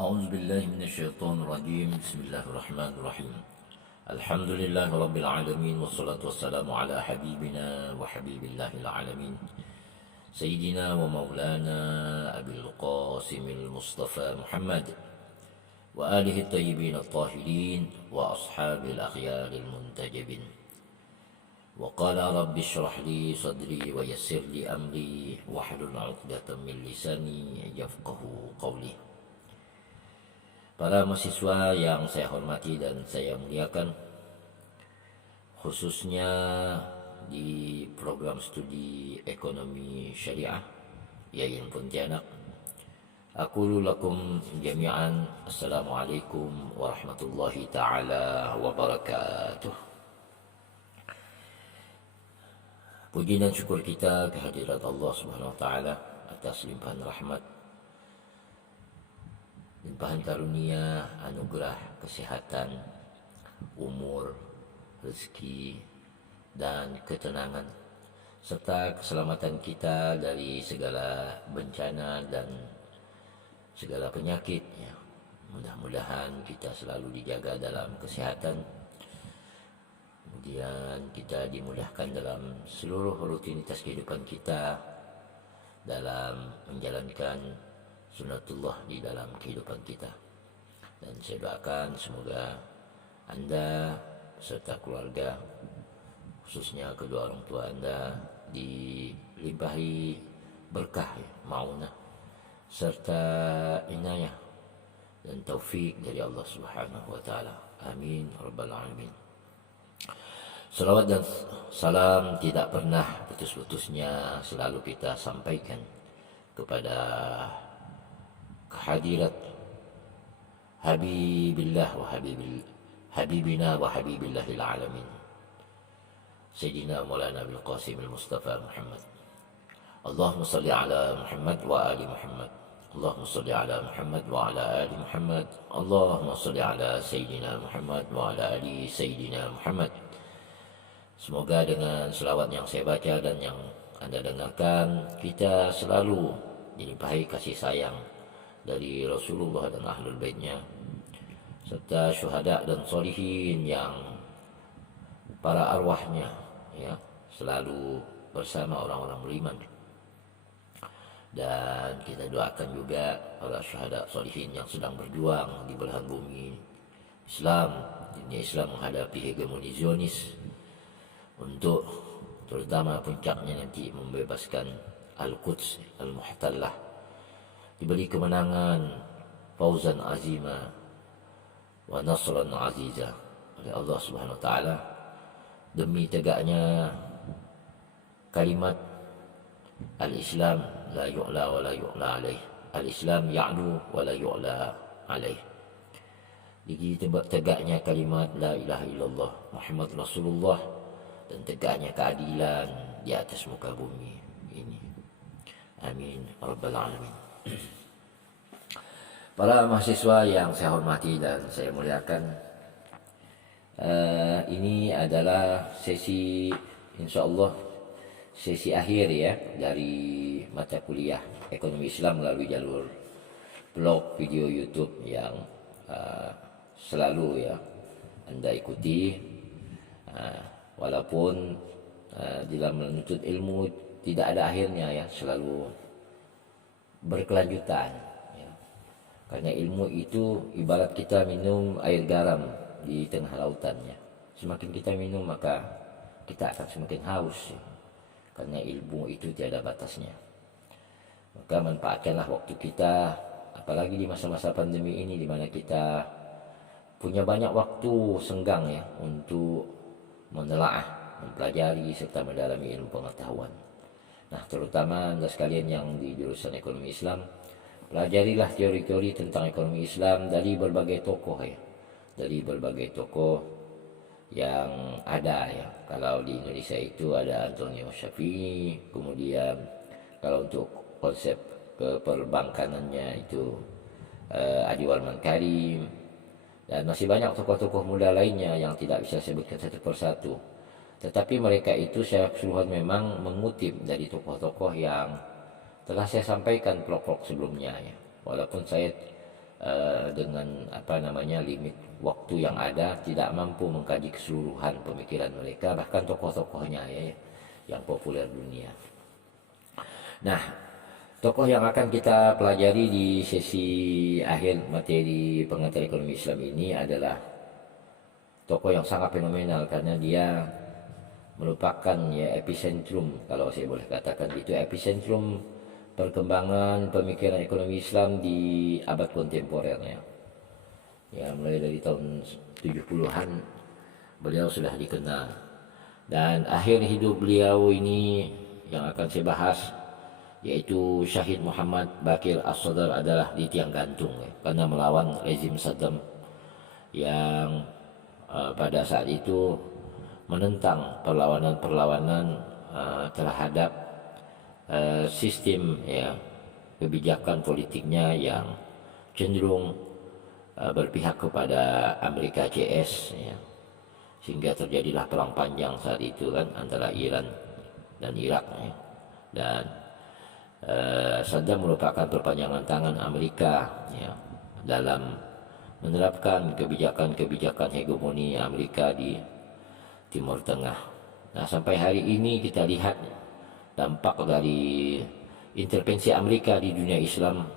أعوذ بالله من الشيطان الرجيم. بسم الله الرحمن الرحيم. الحمد لله رب العالمين، والصلاة والسلام على حبيبنا وحبيب الله العالمين سيدنا ومولانا أبي القاسم المصطفى محمد وآله الطيبين الطاهرين وأصحاب الأخيار المنتجبين. وقال رب اشرح لي صدري ويسر لي أمري واحلل عقدة من لساني يفقه قولي. Para mahasiswa yang saya hormati dan saya muliakan, khususnya di program studi ekonomi syariah Yayan Pontianak, aqulu lakum jami'an assalamualaikum warahmatullahi ta'ala wabarakatuh. Puji dan syukur kita kehadirat Allah Subhanahu wa taala atas limpahan rahmat, limpahan karunia, anugerah, kesehatan, umur, rezeki, dan ketenangan, serta keselamatan kita dari segala bencana dan segala penyakit. Mudah-mudahan kita selalu dijaga dalam kesehatan, kemudian kita dimudahkan dalam seluruh rutinitas kehidupan kita dalam menjalankan sunnatullah di dalam kehidupan kita. Dan saya doakan semoga Anda serta keluarga, khususnya kedua orang tua Anda, dilimpahi berkah, maunah, serta inayah dan taufik dari Allah Subhanahu wa taala. Amin rabbal alamin. Salawat dan salam tidak pernah putus-putusnya selalu kita sampaikan kepada kehadirat Habibillah wa Habibina wa Habibillahil alamin Sayyidina Maulana Abil Qasim al-Mustafa Muhammad. Allahumma salli ala Muhammad wa ali Muhammad. Allahumma salli ala Muhammad wa ala ali Muhammad. Allahumma salli ala Sayyidina Muhammad wa ala ali Sayyidina Muhammad. Semoga dengan selawat yang saya baca dan yang Anda dengarkan, kita selalu dilimpahi kasih sayang dari Rasulullah dan Ahlul Baitnya, serta syuhada dan solihin yang para arwahnya selalu bersama orang-orang beriman. Dan kita doakan juga para syuhada solihin yang sedang berjuang di belahan bumi Islam, dunia Islam menghadapi hegemoni Zionis, untuk terutama puncaknya nanti membebaskan Al-Quds Al-Muhtallah, diberi kemenangan, fauzan azima wa nasran aziza oleh Allah Subhanahu wa taala, demi tegaknya kalimat al-Islam la yu'la wa la yu'la alaih. Al-Islam ya'lu wa la yu'la alaih. Jadi tegaknya kalimat la ilaha illallah Muhammad Rasulullah dan tegaknya keadilan di atas muka bumi ini. Amin rabbal alamin. Para mahasiswa yang saya hormati dan saya muliakan, ini adalah sesi, insyaallah sesi akhir dari mata kuliah ekonomi Islam melalui jalur blog video YouTube yang selalu Anda ikuti, walaupun dalam menuntut ilmu tidak ada akhirnya, selalu berkelanjutan. Karena ilmu itu ibarat kita minum air garam di tengah lautannya. Semakin kita minum maka kita akan semakin haus, karena ilmu itu tiada batasnya. Maka manfaatkanlah waktu kita, apalagi di masa-masa pandemi ini, di mana kita punya banyak waktu senggang untuk menelaah, mempelajari serta mendalami ilmu pengetahuan. Nah, terutama Anda sekalian yang di jurusan ekonomi Islam, pelajarilah teori-teori tentang ekonomi Islam dari berbagai tokoh, dari berbagai tokoh yang ada. Kalau di Indonesia itu ada Antonio Shafii, kemudian kalau untuk konsep keperbankanannya itu Adi Warman Karim, dan masih banyak tokoh-tokoh muda lainnya yang tidak bisa saya sebutkan satu persatu. Tetapi mereka itu secara keseluruhan memang mengutip dari tokoh-tokoh yang telah saya sampaikan vlog-vlog sebelumnya. Walaupun saya dengan limit waktu yang ada tidak mampu mengkaji keseluruhan pemikiran mereka, bahkan tokoh-tokohnya ya yang populer dunia. Nah, tokoh yang akan kita pelajari di sesi akhir materi pengantar ekonomi Islam ini adalah tokoh yang sangat fenomenal karena dia merupakan ya epicentrum, kalau saya boleh katakan itu epicentrum perkembangan pemikiran ekonomi Islam di abad kontemporernya. Ya, mulai dari tahun 70-an beliau sudah dikenal. Dan akhir hidup beliau ini yang akan saya bahas yaitu Syahid Muhammad Baqir As-Sadr adalah di tiang gantung ya, karena melawan rezim Saddam yang pada saat itu menentang perlawanan terhadap sistem ya kebijakan politiknya yang cenderung berpihak kepada Amerika CS ya. Sehingga terjadilah perang panjang saat itu kan antara Iran dan Irak ya. Dan Saddam merupakan perpanjangan tangan Amerika ya, dalam menerapkan kebijakan-kebijakan hegemoni Amerika di Timur Tengah. Nah, sampai hari ini kita lihat dampak dari intervensi Amerika di dunia Islam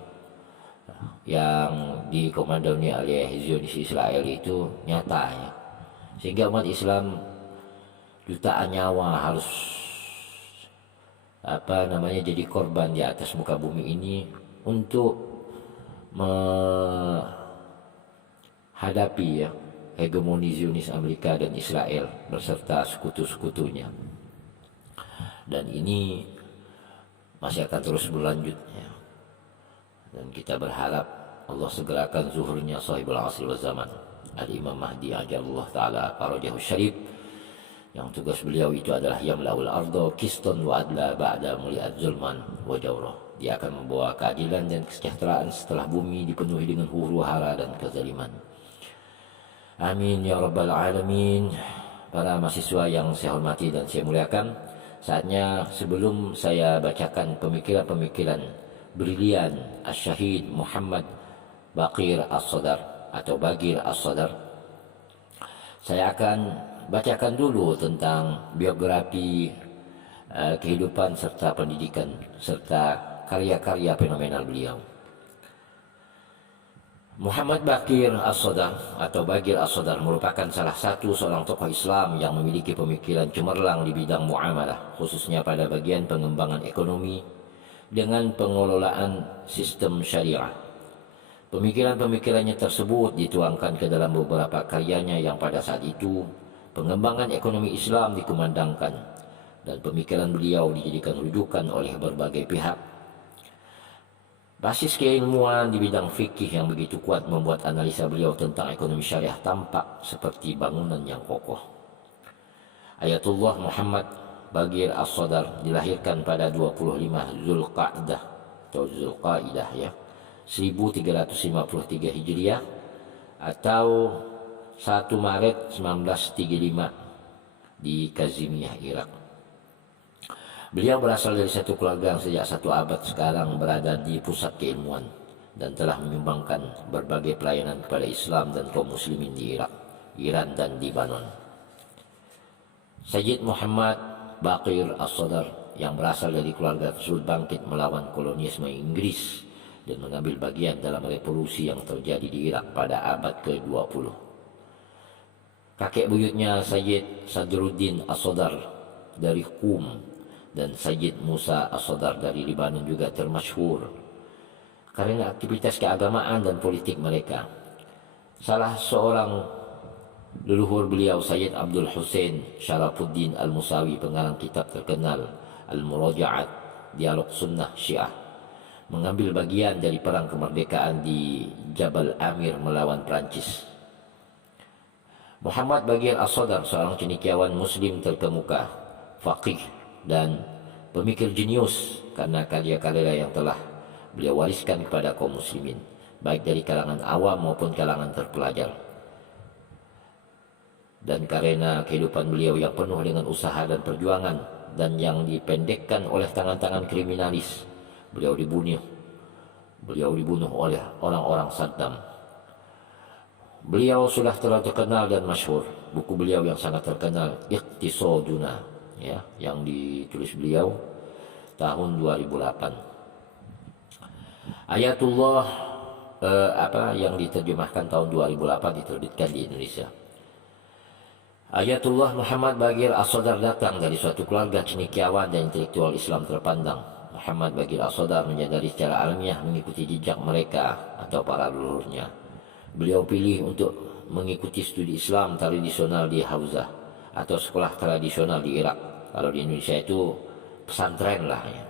yang dikomandoi oleh Zionis Israel itu nyata ya. Sehingga umat Islam jutaan nyawa harus jadi korban di atas muka bumi ini untuk menghadapi ya hegemoni Zionis Amerika dan Israel beserta sekutu-sekutunya. Dan ini masih akan terus berlanjut ya. Dan kita berharap Allah segerakan zuhurnya sahibul asri wal zaman Al-Imam Mahdi ajalullah ta'ala farajahu syarif, yang tugas beliau itu adalah yamla'ul ardo kiston wa adla ba'da muli'at zulman wa jawrah. Dia akan membawa keadilan dan kesejahteraan setelah bumi dipenuhi dengan huru-hara dan kezaliman. Amin ya rabbal alamin. Para mahasiswa yang saya hormati dan saya muliakan, saatnya sebelum saya bacakan pemikiran-pemikiran brilian Asy-Syahid Muhammad Baqir As-Sadr atau Baqir As-Sadr, saya akan bacakan dulu tentang biografi kehidupan serta pendidikan serta karya-karya fenomenal beliau. Muhammad Baqir As-Sadr atau Baqir As-Sadr merupakan salah satu seorang tokoh Islam yang memiliki pemikiran cemerlang di bidang muamalah, khususnya pada bagian pengembangan ekonomi dengan pengelolaan sistem syariah. Pemikiran-pemikirannya tersebut dituangkan ke dalam beberapa karyanya yang pada saat itu pengembangan ekonomi Islam dikumandangkan, dan pemikiran beliau dijadikan rujukan oleh berbagai pihak. Basis keilmuan di bidang fikih yang begitu kuat membuat analisa beliau tentang ekonomi syariah tampak seperti bangunan yang kokoh. Ayatullah Muhammad Baqir As-Sadr dilahirkan pada 25 Zulqa'dah atau Zulqa'idah ya, 1353 Hijriah atau 1 Maret 1935 di Kazimiyah, Irak. Beliau berasal dari satu keluarga yang sejak 1 abad sekarang berada di pusat keilmuan dan telah menyumbangkan berbagai pelayanan kepada Islam dan kaum muslimin di Irak, Iran dan Lebanon. Sayyid Muhammad Baqir As-Sadr yang berasal dari keluarga tersebut bangkit melawan kolonialisme Inggris dan mengambil bagian dalam revolusi yang terjadi di Irak pada abad ke-20. Kakek buyutnya Sayyid Sadruddin As-Sadr dari Qum dan Sayyid Musa As-Sadr dari Lebanon juga termasyhur karena aktivitas keagamaan dan politik mereka. Salah seorang leluhur beliau, Sayyid Abdul Hussein Syarafuddin Al-Musawi, pengarang kitab terkenal Al-Muraja'at, Dialog Sunnah Syiah, mengambil bagian dari perang kemerdekaan di Jabal Amir melawan Prancis. Muhammad Baqir As-Sadr seorang cendekiawan muslim terkemuka, faqih dan pemikir jenius karena karya-karya yang telah beliau wariskan kepada kaum muslimin, baik dari kalangan awam maupun kalangan terpelajar. Dan karena kehidupan beliau yang penuh dengan usaha dan perjuangan dan yang dipendekkan oleh tangan-tangan kriminalis, beliau dibunuh Beliau dibunuh oleh orang-orang Saddam. Beliau sudah terlalu terkenal dan masyhur. Buku beliau yang sangat terkenal, Iqtisaduna, ya, yang ditulis beliau tahun 2008. Ayatullah yang diterjemahkan tahun 2008 diterbitkan di Indonesia. Ayatullah Muhammad Baqir As-Sadar datang dari suatu keluarga cendekiawan dan intelektual Islam terpandang. Muhammad Baqir As-Sadar menyadari secara alamiah mengikuti jejak mereka atau para leluhurnya. Beliau pilih untuk mengikuti studi Islam tradisional di Hauzah atau sekolah tradisional di Irak. Kalau di Indonesia itu pesantren lah ya.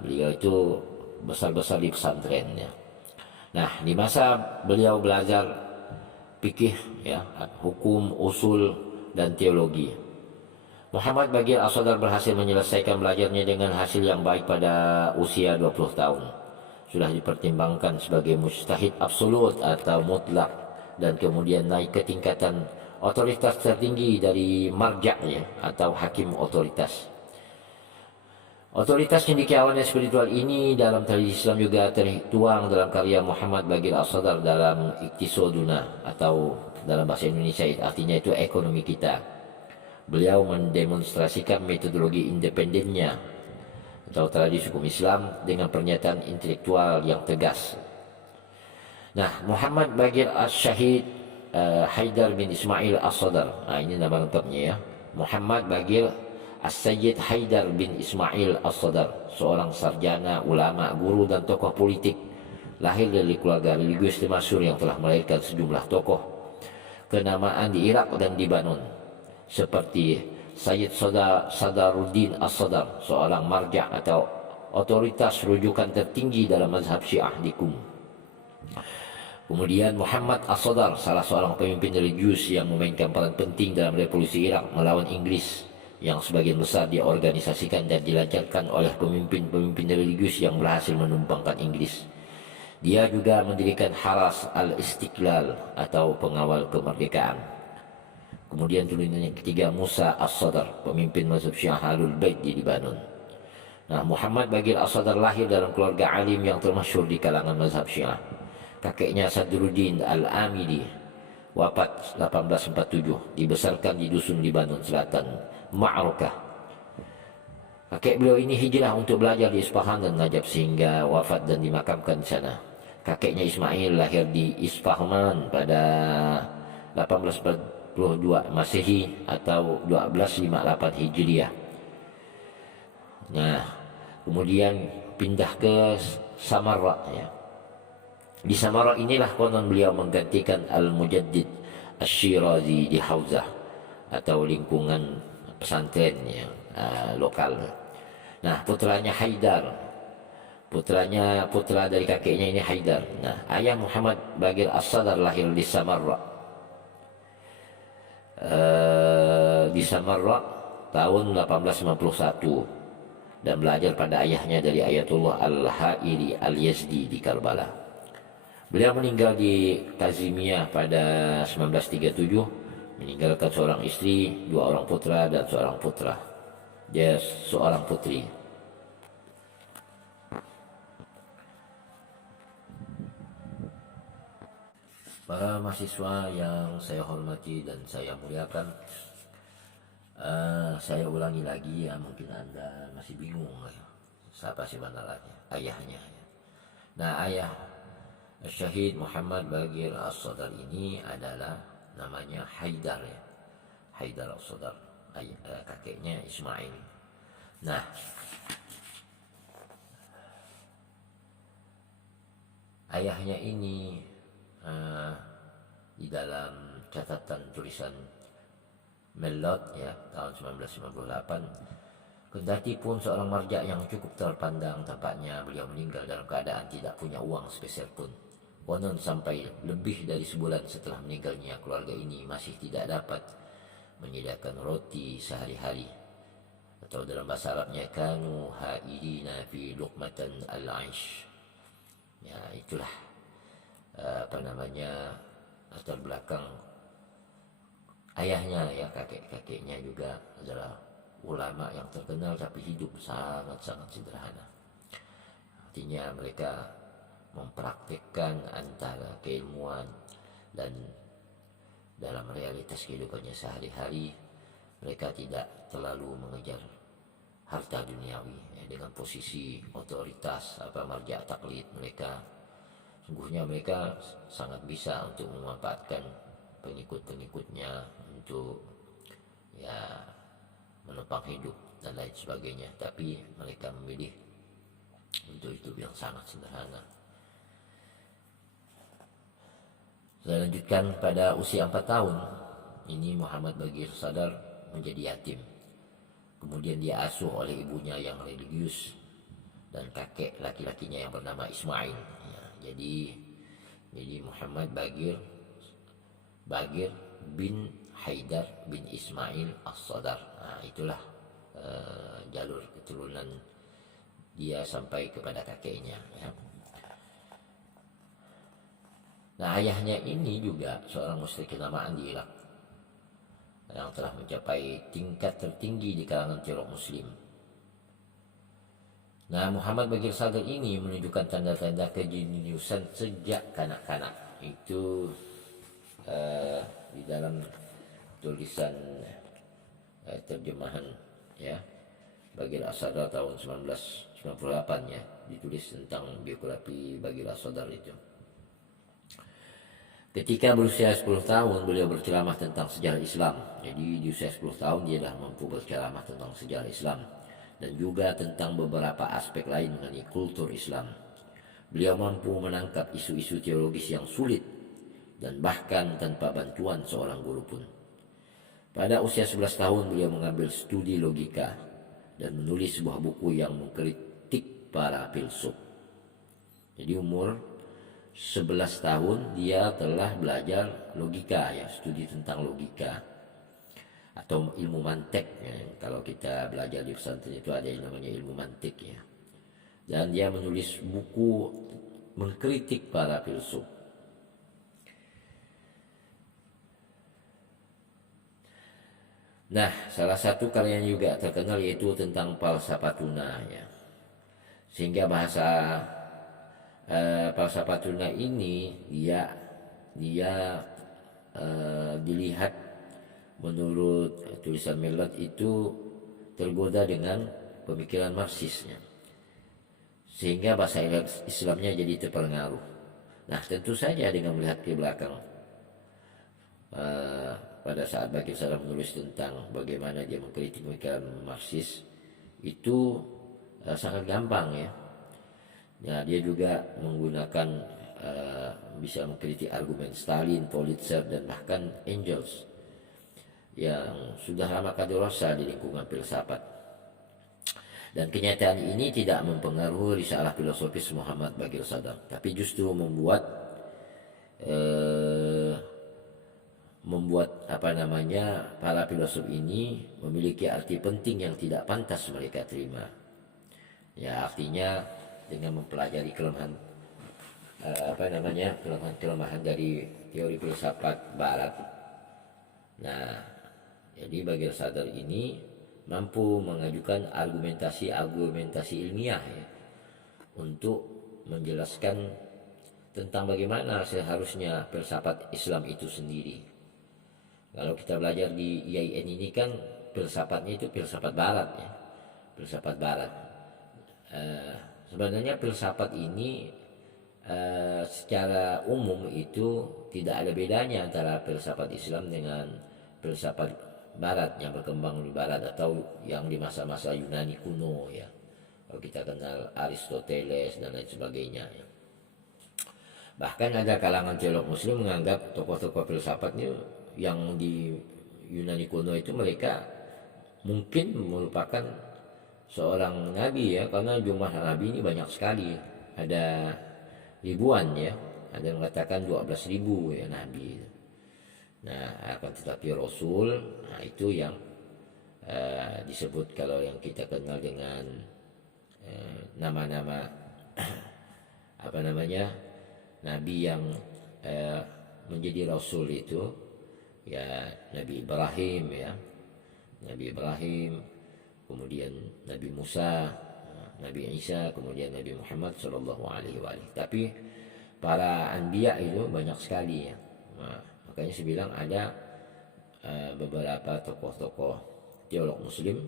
Beliau itu besar-besar di pesantren ya. Nah, di masa beliau belajar fikih ya, hukum, usul dan teologi, Muhammad Baqir As-Sadar berhasil menyelesaikan belajarnya dengan hasil yang baik pada usia 20 tahun. Sudah dipertimbangkan sebagai mujtahid absolut atau mutlak dan kemudian naik ke tingkatan otoritas tertinggi dari marja ya, atau hakim otoritas. Otoritas cendekiawan dan spiritual ini dalam tradisi Islam juga tertuang dalam karya Muhammad Baqir As-Sadar dalam Iqtisaduna, atau dalam bahasa Indonesia artinya itu ekonomi kita. Beliau mendemonstrasikan metodologi independennya atau tradisi hukum Islam dengan pernyataan intelektual yang tegas. Nah, Muhammad Baqir As-Syahid Haidar bin Ismail As-Sadar. Nah, ini nama lengkapnya ya. Muhammad Baqir As-Sayyid Haidar bin Ismail As-Sadar, seorang sarjana, ulama, guru dan tokoh politik. Lahir dari keluarga religius termasyhur yang telah melahirkan sejumlah tokoh kenamaan di Irak dan di Lebanon, seperti Sayyid Sadaruddin As-Sadar, seorang marja atau otoritas rujukan tertinggi dalam mazhab Syiah di Qum. Kemudian Muhammad As-Sadar, salah seorang pemimpin religius yang memainkan peran penting dalam revolusi Irak melawan Inggris, yang sebagian besar diorganisasikan dan dilancarkan oleh pemimpin-pemimpin religius yang berhasil menumpangkan Inggris. Dia juga mendirikan Haras al-Istiqlal atau pengawal kemerdekaan. Kemudian turunannya ketiga Musa As-Sadar, pemimpin mazhab Syiah Ahlul Bait di Lebanon. Nah, Muhammad Baqir As-Sadar lahir dalam keluarga alim yang termasyhur di kalangan mazhab Syiah. Kakeknya Sadruddin Al-Amidi wafat 1847, dibesarkan di dusun Lebanon Selatan, Ma'rukah. Kakek beliau ini hijrah untuk belajar di Isfahan dan Najaf sehingga wafat dan dimakamkan di sana. Kakeknya Ismail lahir di Isfahan pada 1842 Masehi atau 1258 Hijriah. Nah, kemudian pindah ke Samarra ya. Di Samarra inilah konon beliau menggantikan Al-Mujaddid Asy-Syirazi di Hauzah atau lingkungan pesantren yang lokal. Nah, putranya Haidar, putra dari kakeknya ini Haidar. Nah, ayah Muhammad Baqir As-Sadar lahir di Samarra. Tahun 1851 dan belajar pada ayahnya dari Ayatullah Al-Ha'iri Al-Yazdi di Karbala. Beliau meninggal di Kazimiyah pada 1937, meninggalkan seorang istri, 2 orang putra dan seorang putra. Dia seorang putri. Para mahasiswa yang saya hormati dan saya muliakan, saya ulangi lagi ya, mungkin Anda masih bingung ya, siapa sih benarannya, ayahnya ya. Nah, ayah Syahid Muhammad Baqir As-Sadar ini adalah namanya Haidar ya, Haidar As-Sadar, kakeknya Ismail. Nah, ayahnya ini di dalam catatan tulisan Melot ya tahun 1998, kendati pun seorang marja yang cukup terpandang, tampaknya beliau meninggal dalam keadaan tidak punya uang sepeser pun. Konon sampai lebih dari sebulan setelah meninggalnya, keluarga ini masih tidak dapat menyediakan roti sehari-hari, atau dalam bahasa Arabnya kanu haidina fi luqmatan al-aish. Ya, itulah latar belakang ayahnya ya. Kakeknya juga adalah ulama yang terkenal tapi hidup sangat-sangat sederhana. Artinya mereka mempraktikkan antara keilmuan dan dalam realitas kehidupannya sehari-hari. Mereka tidak terlalu mengejar harta duniawi ya, dengan posisi otoritas marja taklid mereka. Sungguhnya mereka sangat bisa untuk memanfaatkan pengikut-pengikutnya untuk ya menopang hidup dan lain sebagainya, tapi mereka memilih untuk hidup yang sangat sederhana. Saya lanjutkan, pada usia 4 tahun ini Muhammad Baqir Sadar menjadi yatim. Kemudian dia asuh oleh ibunya yang religius dan kakek laki-lakinya yang bernama Ismail. Ya, jadi Muhammad Baqir bin Haidar bin Ismail As-Sadar. Nah, itulah jalur keturunan dia sampai kepada kakeknya. Ya. Nah, ayahnya ini juga seorang musyrik kenamaan di Irak yang telah mencapai tingkat tertinggi di kalangan teolog muslim. Nah, Muhammad Baqir Sadar ini menunjukkan tanda-tanda kejeniusan sejak kanak-kanak. Itu di dalam tulisan terjemahan ya Baqir As-Sadar tahun 1998 ya, ditulis tentang biografi Baqir As-Sadar itu. Ketika berusia 10 tahun beliau berceramah tentang sejarah Islam. Jadi di usia 10 tahun dia dah mampu berceramah tentang sejarah Islam dan juga tentang beberapa aspek lain mengenai kultur Islam. Beliau mampu menangkap isu-isu teologis yang sulit dan bahkan tanpa bantuan seorang guru pun. Pada usia 11 tahun beliau mengambil studi logika dan menulis sebuah buku yang mengkritik para filsuf. Jadi umur 11 tahun dia telah belajar logika ya, studi tentang logika atau ilmu mantik ya. Kalau kita belajar di pesantren itu ada yang namanya ilmu mantik ya. Dan dia menulis buku mengkritik para filsuf. Nah, salah satu karya juga terkenal yaitu tentang falsafatuna ya. Sehingga bahasa falsafatuna ini dia dilihat menurut tulisan Millot itu tergoda dengan pemikiran Marxisnya, sehingga bahasa Islamnya jadi terpengaruh. Nah, tentu saja dengan melihat ke belakang pada saat Baqir Sadar menulis tentang bagaimana dia mengkritik pemikiran Marxis itu sangat gampang ya. Ya, dia juga menggunakan bisa mengkritik argumen Stalin, Politzer dan bahkan Engels yang sudah lama kadarosa di lingkungan filsafat. Dan kenyataan ini tidak mempengaruhi risalah filosofis Muhammad Baqir Sadar, tapi justru membuat para filosof ini memiliki arti penting yang tidak pantas mereka terima. Ya, artinya dengan mempelajari kelemahan dari teori filsafat barat. Nah, jadi Baqir Sadar ini mampu mengajukan argumentasi ilmiah ya, untuk menjelaskan tentang bagaimana seharusnya filsafat Islam itu sendiri. Kalau kita belajar di IAIN ini kan filsafatnya itu filsafat barat ya, filsafat barat. Sebenarnya filsafat ini secara umum itu tidak ada bedanya antara filsafat Islam dengan filsafat Barat yang berkembang di Barat atau yang di masa-masa Yunani kuno ya. Kalau kita kenal Aristoteles dan lain sebagainya ya. Bahkan ada kalangan teolog Muslim menganggap tokoh-tokoh filsafatnya yang di Yunani kuno itu mereka mungkin merupakan seorang nabi ya, karena jumlah nabi ini banyak sekali, ada ribuan ya, ada yang mengatakan 12.000 ya nabi. Nah, akan tetapi rasul, nah itu yang disebut kalau yang kita kenal dengan nama-nama nabi yang menjadi rasul itu ya, Nabi Ibrahim ya, Nabi Ibrahim, kemudian Nabi Musa, Nabi Isa, kemudian Nabi Muhammad Shallallahu Alaihi Wasallam. Tapi para anbiya itu banyak sekali ya. Nah, makanya saya bilang ada beberapa tokoh-tokoh teolog Muslim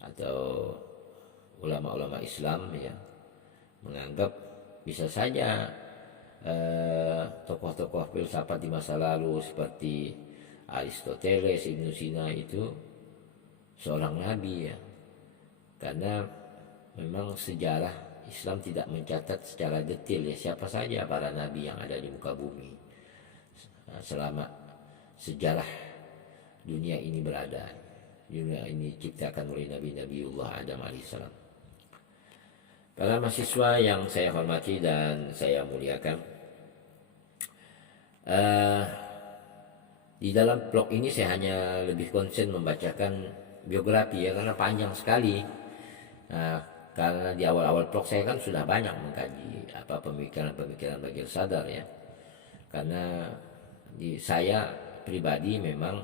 atau ulama-ulama Islam ya menganggap bisa saja tokoh-tokoh filsafat di masa lalu seperti Aristoteles, Ibnu Sina itu seorang nabi ya, karena memang sejarah Islam tidak mencatat secara detail ya siapa saja para nabi yang ada di muka bumi selama sejarah dunia ini berada. Dunia ini diciptakan oleh Nabiullah Adam alaihissalam. Para mahasiswa yang saya hormati dan saya muliakan, di dalam blog ini saya hanya lebih konsen membacakan biografi ya, karena panjang sekali. Karena di awal-awal blog saya kan sudah banyak mengkaji pemikiran-pemikiran Bagir Sadar ya. Karena saya pribadi memang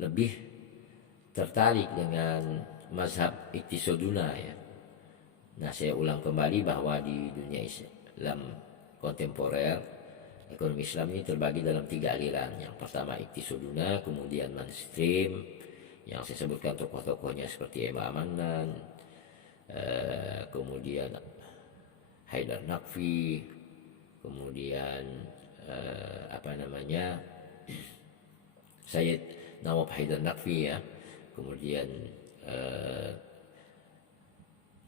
lebih tertarik dengan mazhab Iqtisoduna ya. Nah, saya ulang kembali bahwa di dunia Islam kontemporer, ekonomi Islam ini terbagi dalam 3 aliran. Yang pertama Iqtisoduna, kemudian mainstream yang saya sebutkan tokoh-tokohnya seperti Imam Manan, kemudian Haidar Naqvi, kemudian Sayyid Nawab Haidar Naqvi ya, kemudian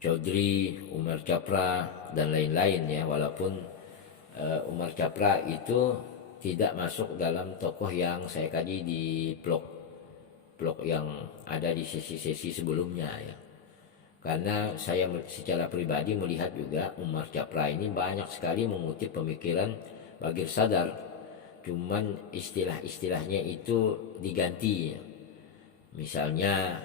Chaudhry, Umar Chapra dan lain-lain ya. Walaupun Umar Chapra itu tidak masuk dalam tokoh yang saya kaji di blog yang ada di sesi-sesi sebelumnya ya. Karena saya secara pribadi melihat juga Umar Chapra ini banyak sekali mengutip pemikiran Bagir Sadar, cuman istilah-istilahnya itu diganti ya. Misalnya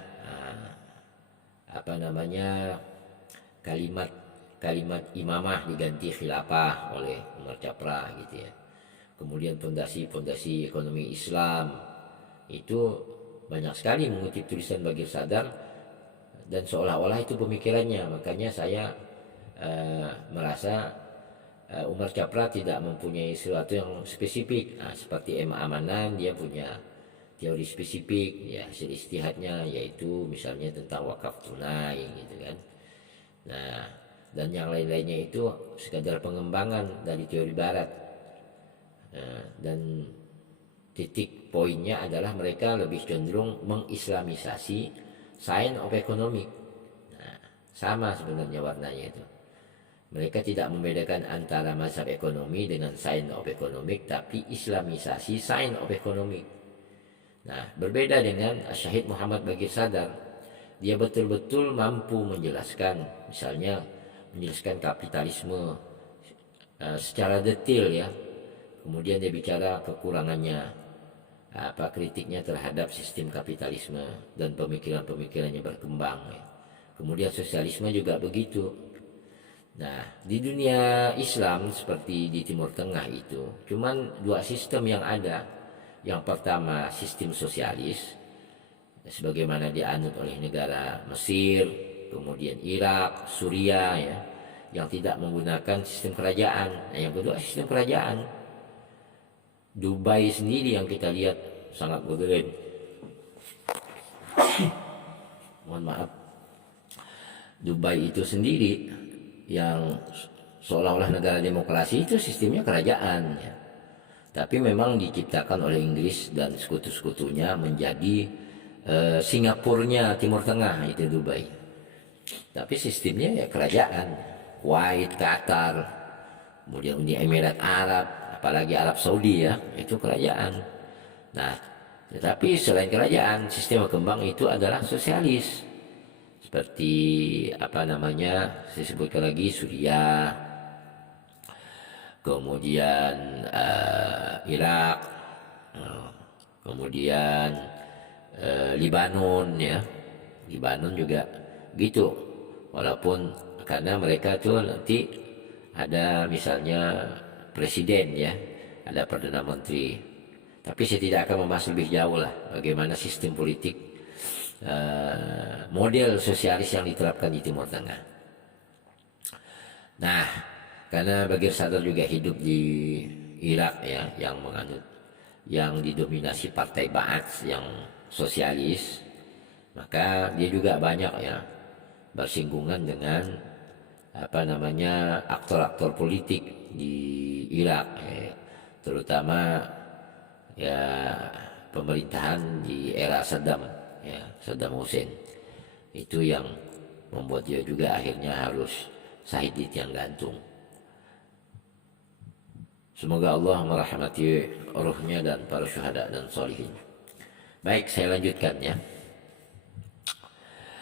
kalimat imamah diganti khilafah oleh Umar Chapra gitu ya. Kemudian fondasi ekonomi Islam itu banyak sekali mengutip tulisan Bagir Sadar dan seolah-olah itu pemikirannya. Makanya saya merasa Umar Chapra tidak mempunyai sesuatu yang spesifik. Seperti M. Amanan, dia punya teori spesifik ya, hasil istihadnya yaitu misalnya tentang wakaf tunai gitu kan. Nah, dan yang lain-lainnya itu sekadar pengembangan dari teori barat. Dan titik poinnya adalah mereka lebih cenderung mengislamisasi science of economic. Nah, sama sebenarnya warnanya itu. Mereka tidak membedakan antara mazhab ekonomi dengan science of economic, tapi islamisasi science of economic. Nah, berbeda dengan Syahid Muhammad Bagir Sadar. Dia betul-betul mampu menjelaskan, misalnya menjelaskan kapitalisme secara detail ya. Kemudian dia bicara kekurangannya, kritiknya terhadap sistem kapitalisme dan pemikiran-pemikirannya berkembang ya. Kemudian sosialisme juga begitu. Nah, di dunia Islam seperti di Timur Tengah itu cuman 2 sistem yang ada. Yang pertama sistem sosialis sebagaimana dianut oleh negara Mesir, kemudian Irak, Suriah ya, yang tidak menggunakan sistem kerajaan. Nah, yang kedua sistem kerajaan. Dubai sendiri yang kita lihat sangat modern. Mohon maaf. Dubai itu sendiri yang seolah-olah negara demokrasi itu sistemnya kerajaan ya. Tapi memang diciptakan oleh Inggris dan sekutu-sekutunya menjadi Singapurnya Timur Tengah itu Dubai. Tapi sistemnya ya kerajaan. Kuwait, Qatar, kemudian Uni Emirat Arab, apalagi Arab Saudi ya, itu kerajaan. Nah, tetapi selain kerajaan, sistem berkembang itu adalah sosialis. Seperti saya sebutkan lagi Suriah, kemudian Irak, kemudian Libanon ya. Libanon juga gitu. Walaupun karena mereka tuh nanti ada misalnya presiden ya, ada perdana menteri. Tapi saya tidak akan membahas lebih jauh lah bagaimana sistem politik model sosialis yang diterapkan di Timur Tengah. Nah, karena Bagir Sadar juga hidup di Irak ya, yang didominasi partai Ba'ath yang sosialis, maka dia juga banyak ya bersinggungan dengan aktor-aktor politik di Irak, terutama ya pemerintahan di era Saddam Hussein. Itu yang membuat dia juga akhirnya harus syahid di tiang gantung. Semoga Allah merahmati ruhnya dan para syuhada dan solihin. Baik, saya lanjutkan ya.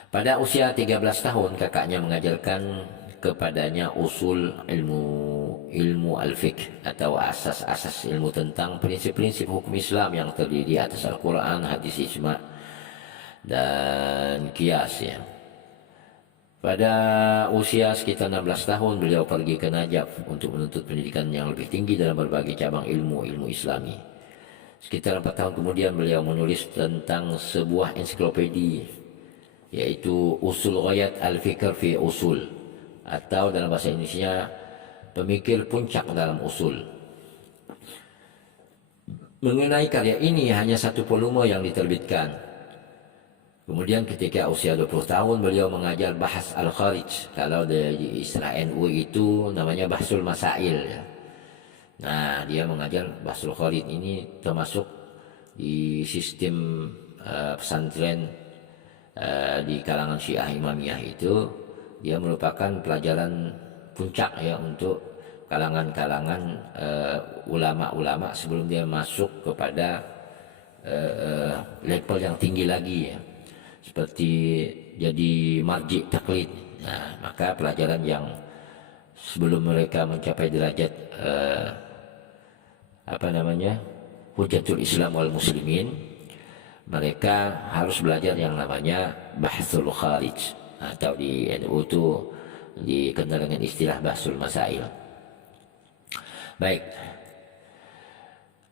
Pada usia 13 tahun kakaknya mengajarkan kepadanya usul ilmu al-fiqh atau asas-asas ilmu tentang prinsip-prinsip hukum Islam yang terdiri atas Al-Quran, hadis ijma' dan qiyas ya. Pada usia sekitar 16 tahun beliau pergi ke Najaf untuk menuntut pendidikan yang lebih tinggi dalam berbagai cabang ilmu Islami. Sekitar 4 tahun kemudian beliau menulis tentang sebuah ensiklopedi, yaitu Usul Ghayat al-Fikr fi Usul, atau dalam bahasa Indonesia Pemikir Puncak dalam Usul. Mengenai karya ini hanya 1 volume yang diterbitkan. Kemudian ketika usia 20 tahun beliau mengajar bahas Al-Kharij. Kalau di istilah NU itu namanya Bahsul Masail ya. Nah, dia mengajar Bahsul Kharij ini termasuk di sistem pesantren di kalangan Syiah Imamiyah itu. Dia merupakan pelajaran puncak ya untuk kalangan-kalangan ulama-ulama sebelum dia masuk kepada level yang tinggi lagi ya, seperti jadi marji taklid. Nah, maka pelajaran yang sebelum mereka mencapai derajat Hujatul Islam wal Muslimin, mereka harus belajar yang namanya Bahsul Kharij, atau di NU itu dikenal dengan istilah Bahsul Masail. Baik.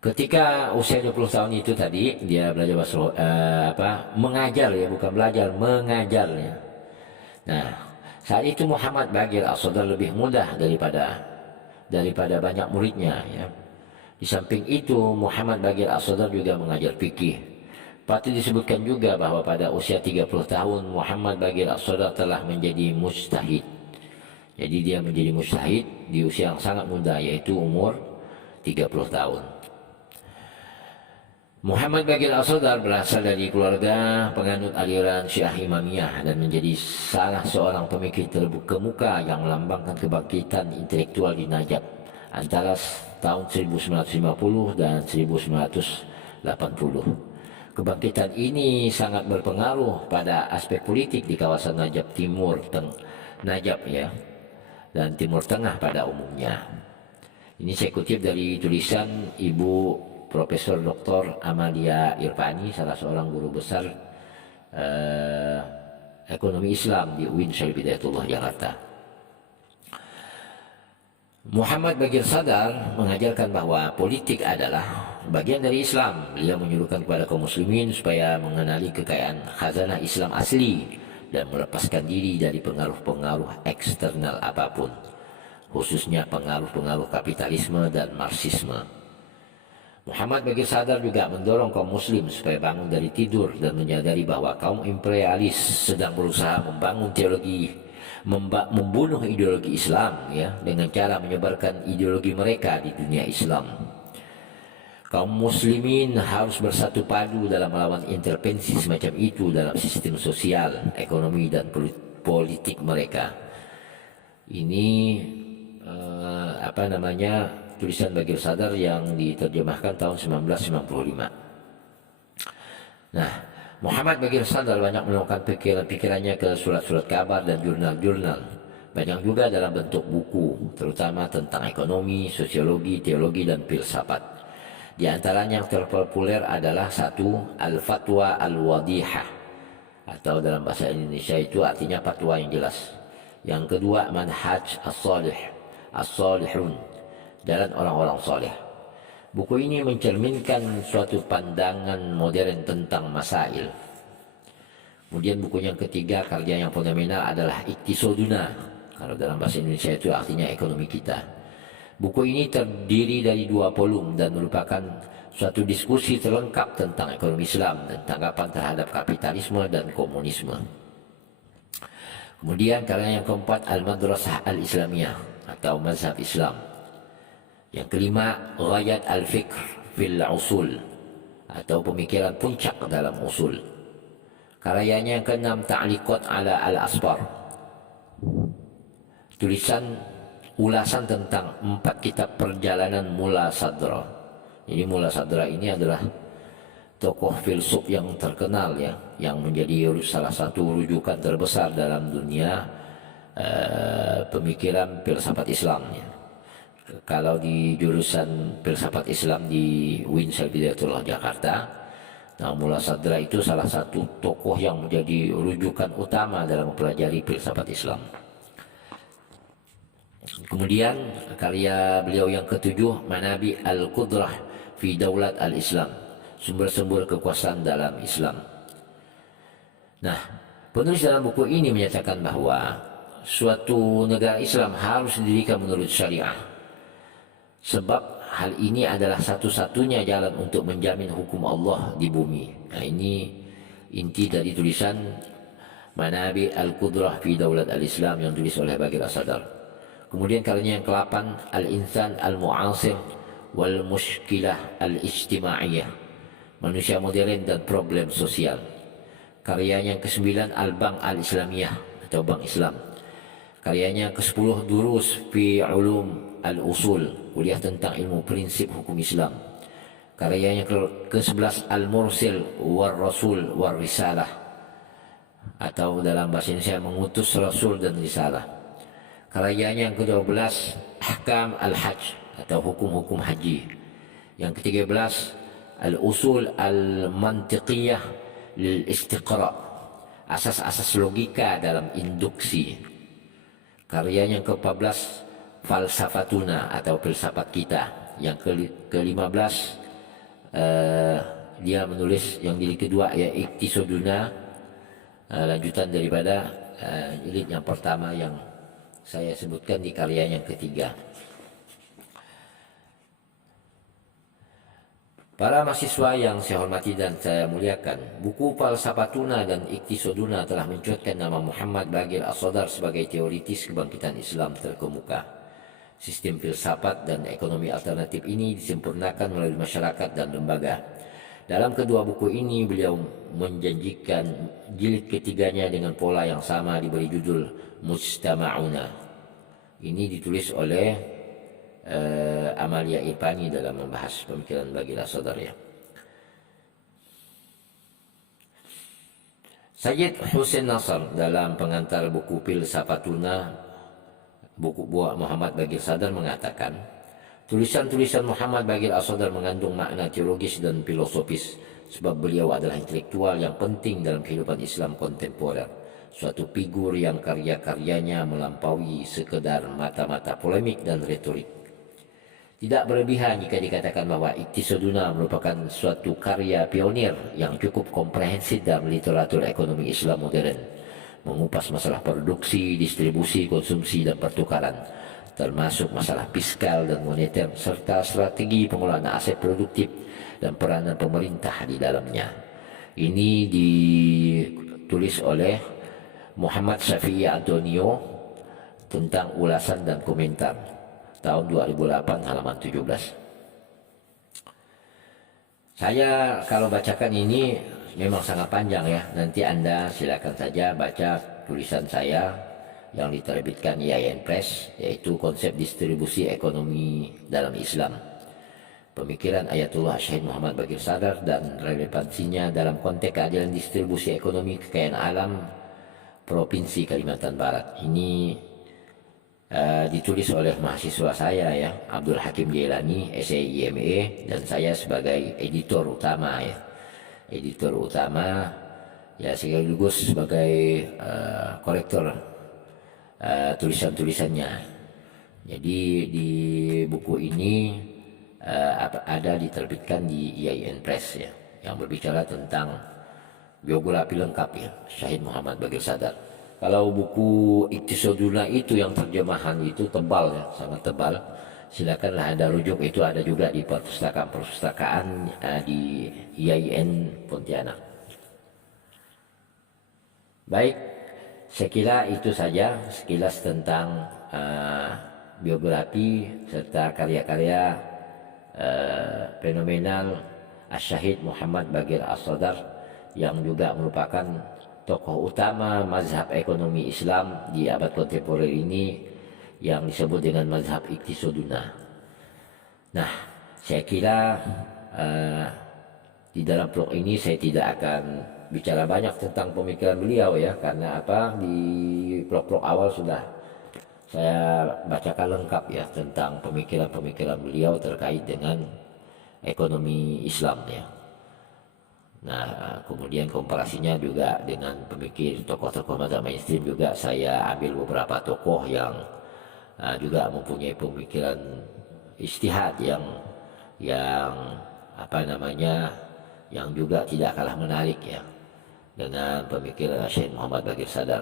Ketika usia 20 tahun itu tadi dia belajar mengajar ya, bukan belajar, mengajar ya. Nah, saat itu Muhammad Bagir As-Sadar lebih mudah daripada banyak muridnya ya. Di samping itu Muhammad Bagir As-Sadar juga mengajar fikih. Patut disebutkan juga bahwa pada usia 30 tahun Muhammad Bagir As-Sadar telah menjadi mujtahid. Jadi dia menjadi mujtahid di usia yang sangat muda, yaitu umur 30 tahun. Muhammad Bagir As-Sadar berasal dari keluarga penganut aliran Syiah Imamiyah dan menjadi salah seorang pemikir terkemuka yang melambangkan kebangkitan intelektual di Najaf antara tahun 1950 dan 1980. Kebangkitan ini sangat berpengaruh pada aspek politik di kawasan Najaf ya, dan Timur Tengah pada umumnya. Ini saya kutip dari tulisan Ibu Profesor Dr. Amalia Irfani, salah seorang guru besar ekonomi Islam di UIN Syarif Hidayatullah Jakarta. Muhammad Bagir Sadar mengajarkan bahwa politik adalah bagian dari Islam. Beliau menyuruhkan kepada kaum muslimin supaya mengenali kekayaan khazanah Islam asli dan melepaskan diri dari pengaruh-pengaruh eksternal apapun, khususnya pengaruh-pengaruh kapitalisme dan marxisme. Muhammad Bagir Sadar juga mendorong kaum muslim supaya bangun dari tidur dan menyadari bahwa kaum imperialis sedang berusaha membunuh ideologi Islam ya, dengan cara menyebarkan ideologi mereka di dunia Islam. Kaum muslimin harus bersatu padu dalam melawan intervensi semacam itu dalam sistem sosial, ekonomi dan politik mereka. Ini tulisan Bagir Sadar yang diterjemahkan tahun 1995. Nah, Muhammad Bagir Sadar banyak menemukan pikirannya ke surat-surat kabar dan jurnal-jurnal. Banyak juga dalam bentuk buku, terutama tentang ekonomi, sosiologi, teologi, dan filsafat. Di antaranya yang terpopuler adalah 1. Al-Fatwa Al-Wadihah, atau dalam bahasa Indonesia itu artinya fatwa yang jelas. Yang kedua, Manhaj As-Salihun, jalan orang-orang soleh. Buku ini mencerminkan suatu pandangan modern tentang masail. Kemudian buku yang ketiga, karya yang fenomenal adalah Iqtisoduna, Kalau dalam bahasa Indonesia itu artinya ekonomi kita. Buku ini terdiri dari 2 volume dan merupakan suatu diskusi terlengkap tentang ekonomi Islam dan tanggapan terhadap kapitalisme dan komunisme. Kemudian karya yang keempat, Al-Madrasah Al-Islamiyah atau Mazhab Islam. Yang kelima, Ghayat Al-Fikr fil Usul atau pemikiran puncak dalam usul. Karyanya yang keenam, Ta'liqat ala Al-Asbar. Tulisan ulasan tentang 4 kitab perjalanan Mula Sadra. Jadi Mula Sadra ini adalah tokoh filsuf yang terkenal ya, yang menjadi salah satu rujukan terbesar dalam dunia pemikiran filsafat Islam ya. Kalau di jurusan filsafat Islam di UIN Syarifiyatullah Jakarta, nah Mula Sadra itu salah satu tokoh yang menjadi rujukan utama dalam mempelajari filsafat Islam. Kemudian karya beliau yang ketujuh, Manabi Al-Qudrah fi Daulat Al-Islam, sumber-sumber kekuasaan dalam Islam. Nah, penulis dalam buku ini menyatakan bahwa suatu negara Islam harus didirikan menurut syariah, sebab hal ini adalah satu-satunya jalan untuk menjamin hukum Allah di bumi. Nah, ini inti dari tulisan Manabi Al-Qudrah fi Daulat Al-Islam yang ditulis oleh Bagir As-Sadar. Kemudian karyanya yang ke-8, Al-Insan Al-Mu'asir wal Mushkilah Al-Ijtimaiyah, manusia modern dan problem sosial. Karyanya yang ke-9, Al-Bank Al-Islamiyah atau Bank Islam. Karyanya yang ke-10, Durus fi Ulum Al-Usul, kuliah tentang ilmu prinsip hukum Islam. Karyanya yang ke-11, Al-Mursil war Rasul war Risalah atau dalam bahasa Indonesia mengutus Rasul dan Risalah. Karyanya yang ke-12, Ahkam Al-Hajj atau hukum-hukum haji. Yang ke-13, Al-Usul Al-Mantiqiyah Lil-Istiqra, asas-asas logika dalam induksi. Karyanya yang ke-14, Falsafatuna atau filsafat kita. Yang ke-15, dia menulis yang jilid kedua ya Iqtisoduna, lanjutan daripada jilid yang pertama yang saya sebutkan di karya yang ketiga. Para mahasiswa yang saya hormati dan saya muliakan, buku Falsafatuna dan Iqtisoduna telah mencuatkan nama Muhammad Bagir As-Sadar sebagai teoritis kebangkitan Islam terkemuka. Sistem filsafat dan ekonomi alternatif ini disempurnakan melalui masyarakat dan lembaga. Dalam kedua buku ini beliau menjanjikan jilid ketiganya dengan pola yang sama diberi judul Mujtama'una. Ini ditulis oleh Amalia Irfani dalam membahas pemikiran Bagir As-Sadar ya. Sayyid Hussein Nasr dalam pengantar buku Filsafatuna, buku buah Muhammad Bagir Sadar mengatakan, tulisan-tulisan Muhammad Bagir As-Sadar mengandung makna teologis dan filosofis sebab beliau adalah intelektual yang penting dalam kehidupan Islam kontemporer, suatu figur yang karya-karyanya melampaui sekedar mata-mata polemik dan retorik. Tidak berlebihan jika dikatakan bahwa Iqtisoduna merupakan suatu karya pionir yang cukup komprehensif dalam literatur ekonomi Islam modern, mengupas masalah produksi, distribusi, konsumsi, dan pertukaran, termasuk masalah fiskal dan moneter, serta strategi pengelolaan aset produktif dan peranan pemerintah di dalamnya. Ini ditulis oleh Muhammad Syafi'i Antonio tentang ulasan dan komentar tahun 2008 halaman 17. Saya kalau bacakan ini memang sangat panjang ya. Nanti Anda silakan saja baca tulisan saya yang diterbitkan IAIN Press, yaitu konsep distribusi ekonomi dalam Islam, pemikiran Ayatullah Syahid Muhammad Bagir Sadar dan relevansinya dalam konteks keadilan distribusi ekonomi kekayaan alam Provinsi Kalimantan Barat. Ini ditulis oleh mahasiswa saya ya, Abdul Hakim Jailani, SIME, dan saya sebagai editor utama ya. Editor utama ya, sekaligus sebagai korektor tulisan-tulisannya. Jadi di buku ini ada diterbitkan di IAIN Press ya, yang berbicara tentang biografi lengkap ya Syahid Muhammad Bagir Sadar. Kalau buku Iqtisaduna itu yang terjemahan itu tebal ya, sangat tebal. Silakanlah Anda rujuk, itu ada juga di perpustakaan di IAIN Pontianak. Baik, saya kira itu saja sekilas tentang biografi serta karya-karya fenomenal Asy-Syahid Muhammad Baqir As-Sadar, yang juga merupakan tokoh utama mazhab ekonomi Islam di abad kontemporer ini, yang disebut dengan mazhab Iqtisaduna. Nah, saya kira di dalam vlog ini saya tidak akan bicara banyak tentang pemikiran beliau ya, karena apa, di vlog-vlog awal sudah saya bacakan lengkap ya tentang pemikiran-pemikiran beliau terkait dengan ekonomi Islam ya. Nah, kemudian komparasinya juga dengan pemikir tokoh-tokoh mazhab mainstream, juga saya ambil beberapa tokoh yang juga mempunyai pemikiran ijtihad yang apa namanya, yang juga tidak kalah menarik ya dengan pemikiran Syekh Muhammad Baqir Sadar.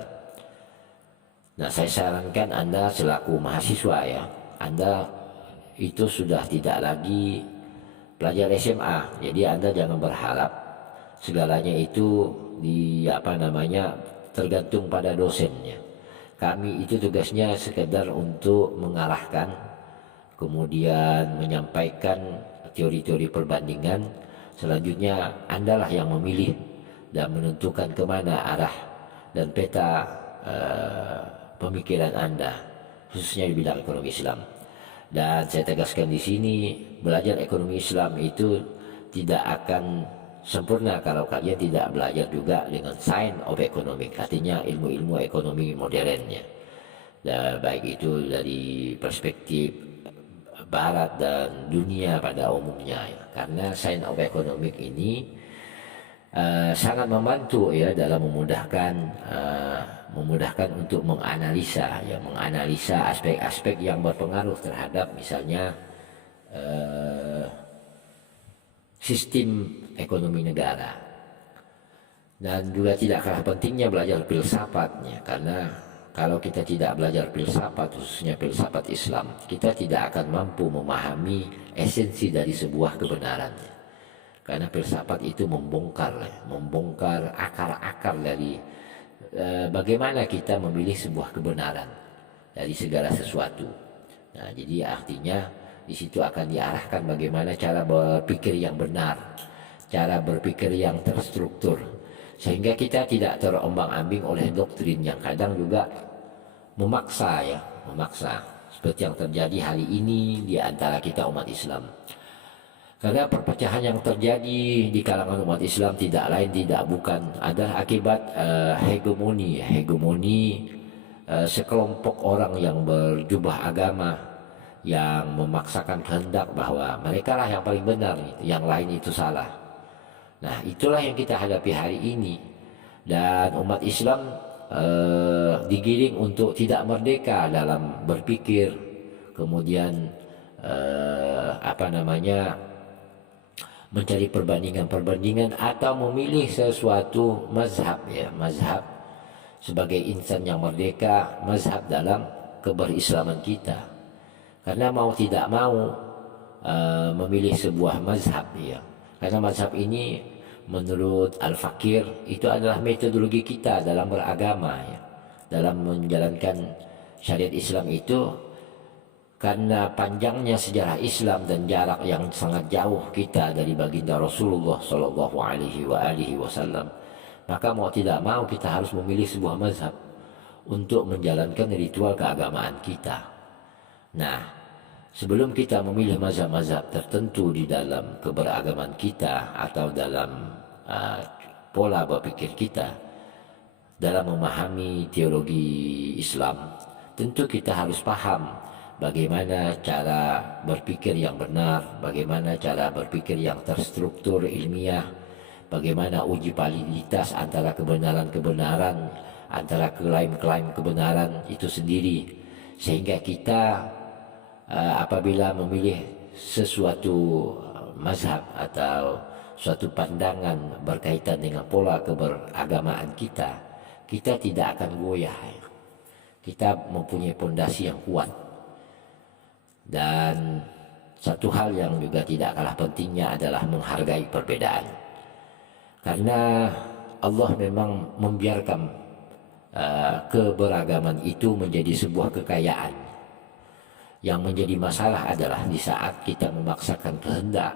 Nah, saya sarankan Anda selaku mahasiswa ya, Anda itu sudah tidak lagi pelajar SMA, jadi Anda jangan berharap segalanya itu tergantung pada dosennya. Kami itu tugasnya sekedar untuk mengarahkan, kemudian menyampaikan teori-teori perbandingan. Selanjutnya Andalah yang memilih dan menentukan kemana arah dan peta pemikiran Anda, khususnya di bidang ekonomi Islam. Dan saya tegaskan di sini, belajar ekonomi Islam itu tidak akan sempurna kalau kalian tidak belajar juga dengan science of economic, artinya ilmu-ilmu ekonomi modernnya. Dan baik itu dari perspektif barat dan dunia pada umumnya ya. Karena science of economic ini sangat membantu ya dalam memudahkan untuk menganalisa aspek-aspek yang berpengaruh terhadap misalnya sistem ekonomi negara. Dan juga tidak kalah pentingnya belajar filsafatnya, karena kalau kita tidak belajar filsafat, khususnya filsafat Islam, kita tidak akan mampu memahami esensi dari sebuah kebenaran. Karena filsafat itu membongkar akar-akar dari bagaimana kita memilih sebuah kebenaran dari segala sesuatu. Nah, jadi artinya di situ akan diarahkan bagaimana cara berpikir yang benar, cara berpikir yang terstruktur, sehingga kita tidak terombang-ambing oleh doktrin yang kadang juga memaksa, seperti yang terjadi hari ini di antara kita umat Islam. Karena perpecahan yang terjadi di kalangan umat Islam tidak lain tidak bukan adalah akibat hegemoni sekelompok orang yang berjubah agama, yang memaksakan kehendak bahwa mereka lah yang paling benar, yang lain itu salah. Nah, itulah yang kita hadapi hari ini. Dan umat Islam digiring untuk tidak merdeka dalam berpikir, kemudian mencari perbandingan atau memilih sesuatu mazhab sebagai insan yang merdeka, mazhab dalam keberislaman kita. Karena mau tidak mau memilih sebuah mazhab ya. Karena mazhab ini menurut Al-Fakir itu adalah metodologi kita dalam beragama ya. Dalam menjalankan syariat Islam itu, karena panjangnya sejarah Islam dan jarak yang sangat jauh kita dari baginda Rasulullah Shallallahu Alaihi Wasallam, maka mau tidak mau kita harus memilih sebuah mazhab untuk menjalankan ritual keagamaan kita. Nah, sebelum kita memilih mazhab-mazhab tertentu di dalam keberagaman kita atau dalam pola berpikir kita, dalam memahami teologi Islam, tentu kita harus paham bagaimana cara berpikir yang benar, bagaimana cara berpikir yang terstruktur ilmiah, bagaimana uji validitas antara kebenaran-kebenaran, antara klaim-klaim kebenaran itu sendiri, sehingga kita apabila memilih sesuatu mazhab atau suatu pandangan berkaitan dengan pola keberagamaan kita, kita tidak akan goyah. Kita mempunyai pondasi yang kuat. Dan satu hal yang juga tidak kalah pentingnya adalah menghargai perbedaan. Karena Allah memang membiarkan keberagaman itu menjadi sebuah kekayaan. Yang menjadi masalah adalah di saat kita memaksakan kehendak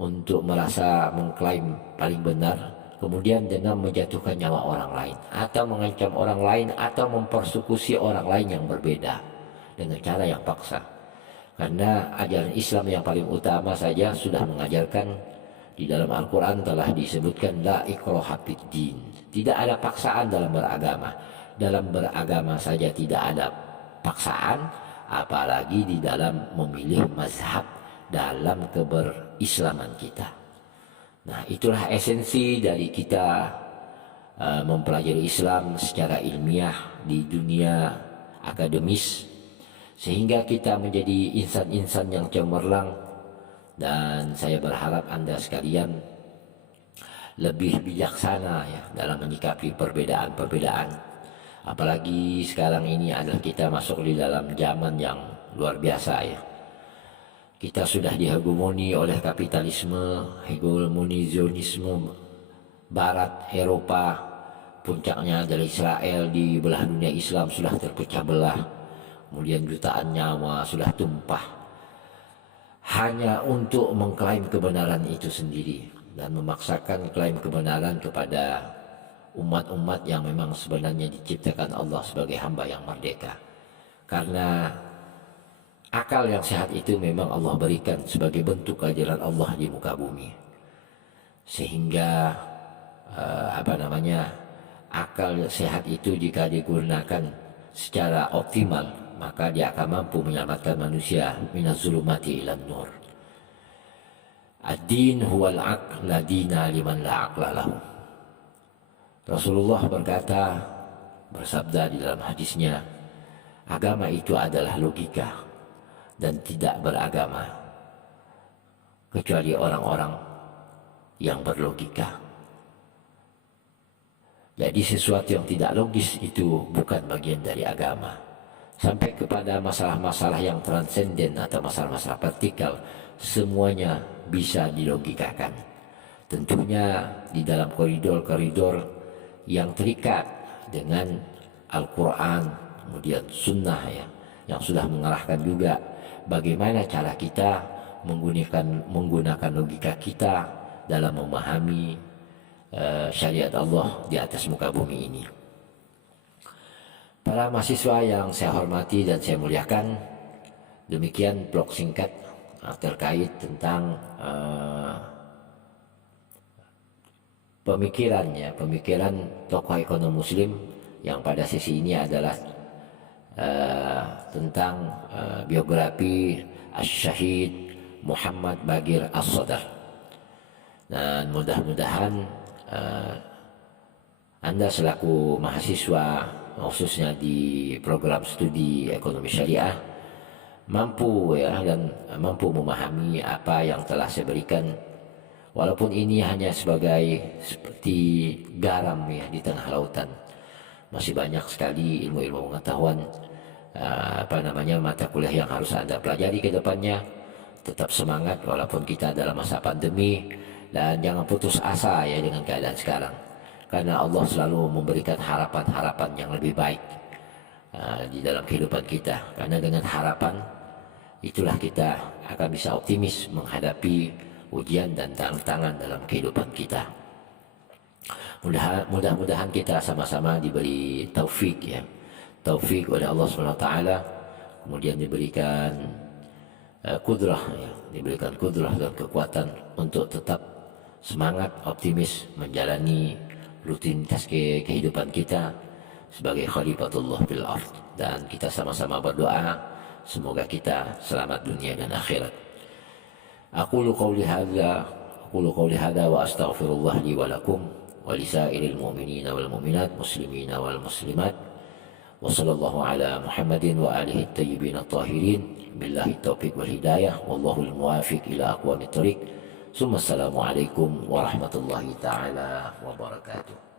untuk merasa mengklaim paling benar, kemudian dengan menjatuhkan nyawa orang lain, atau mengancam orang lain, atau mempersekusi orang lain yang berbeda dengan cara yang paksa. Karena ajaran Islam yang paling utama saja sudah mengajarkan, di dalam Al-Quran telah disebutkan la ikraha fid din. Tidak ada paksaan dalam beragama. Dalam beragama saja tidak ada paksaan, apalagi di dalam memilih mazhab dalam keberislaman kita. Nah, itulah esensi dari kita mempelajari Islam secara ilmiah di dunia akademis, sehingga kita menjadi insan-insan yang cemerlang. Dan saya berharap Anda sekalian lebih bijaksana ya dalam menyikapi perbedaan-perbedaan. Apalagi sekarang ini adalah kita masuk di dalam zaman yang luar biasa ya. Kita sudah dihegemoni oleh kapitalisme, hegemoni Zionisme Barat, Eropa, puncaknya dari Israel. Di belah dunia Islam sudah terpecah belah, kemudian jutaan nyawa sudah tumpah hanya untuk mengklaim kebenaran itu sendiri dan memaksakan klaim kebenaran kepada umat-umat yang memang sebenarnya diciptakan Allah sebagai hamba yang merdeka. Karena akal yang sehat itu memang Allah berikan sebagai bentuk ajaran Allah di muka bumi, sehingga akal sehat itu jika digunakan secara optimal, maka dia akan mampu menyelamatkan manusia minaz zulumati ilan nur. Ad-din huwal aql la dina liman la aqla lahu. Rasulullah bersabda di dalam hadisnya, agama itu adalah logika dan tidak beragama kecuali orang-orang yang berlogika. Jadi sesuatu yang tidak logis itu bukan bagian dari agama. Sampai kepada masalah-masalah yang transenden atau masalah-masalah praktikal, semuanya bisa dilogikakan. Tentunya di dalam koridor-koridor yang terikat dengan Al-Quran, kemudian Sunnah ya, yang sudah mengarahkan juga bagaimana cara kita menggunakan logika kita dalam memahami syariat Allah di atas muka bumi ini. Para mahasiswa yang saya hormati dan saya muliakan, demikian blog singkat terkait tentang pemikiran tokoh ekonomi Muslim yang pada sesi ini adalah tentang biografi Asy-Syahid Muhammad Baqir As-Sadr. Dan mudah-mudahan Anda selaku mahasiswa, khususnya di program studi ekonomi syariah, mampu memahami apa yang telah saya berikan, walaupun ini hanya seperti garam ya di tengah lautan. Masih banyak sekali ilmu-ilmu pengetahuan, mata kuliah yang harus Anda pelajari ke depannya. Tetap semangat walaupun kita dalam masa pandemi, dan jangan putus asa ya dengan keadaan sekarang. Karena Allah selalu memberikan harapan-harapan yang lebih baik di dalam kehidupan kita. Karena dengan harapan itulah kita akan bisa optimis menghadapi ujian dan tantangan dalam kehidupan kita. Mudah-mudahan kita sama-sama diberi taufik ya. Taufik oleh Allah SWT, kemudian diberikan kudrah ya, diberikan kudrah dan kekuatan untuk tetap semangat, optimis menjalani rutinitas kehidupan kita sebagai khalifatullah fil ardh. Dan kita sama-sama berdoa semoga kita selamat dunia dan akhirat. Aqulu qawli hadza wa astaghfirullah li wa lakum wa lisairil mu'minina wal mu'minat muslimina wal muslimat wa sallallahu ala Muhammadin wa alihi at-tayyibin at-tahirin. Billahi taufiq wal hidayah wallahu al-muwafiq ila aqwamit thoriq. Assalamualaikum warahmatullahi taala wabarakatuh.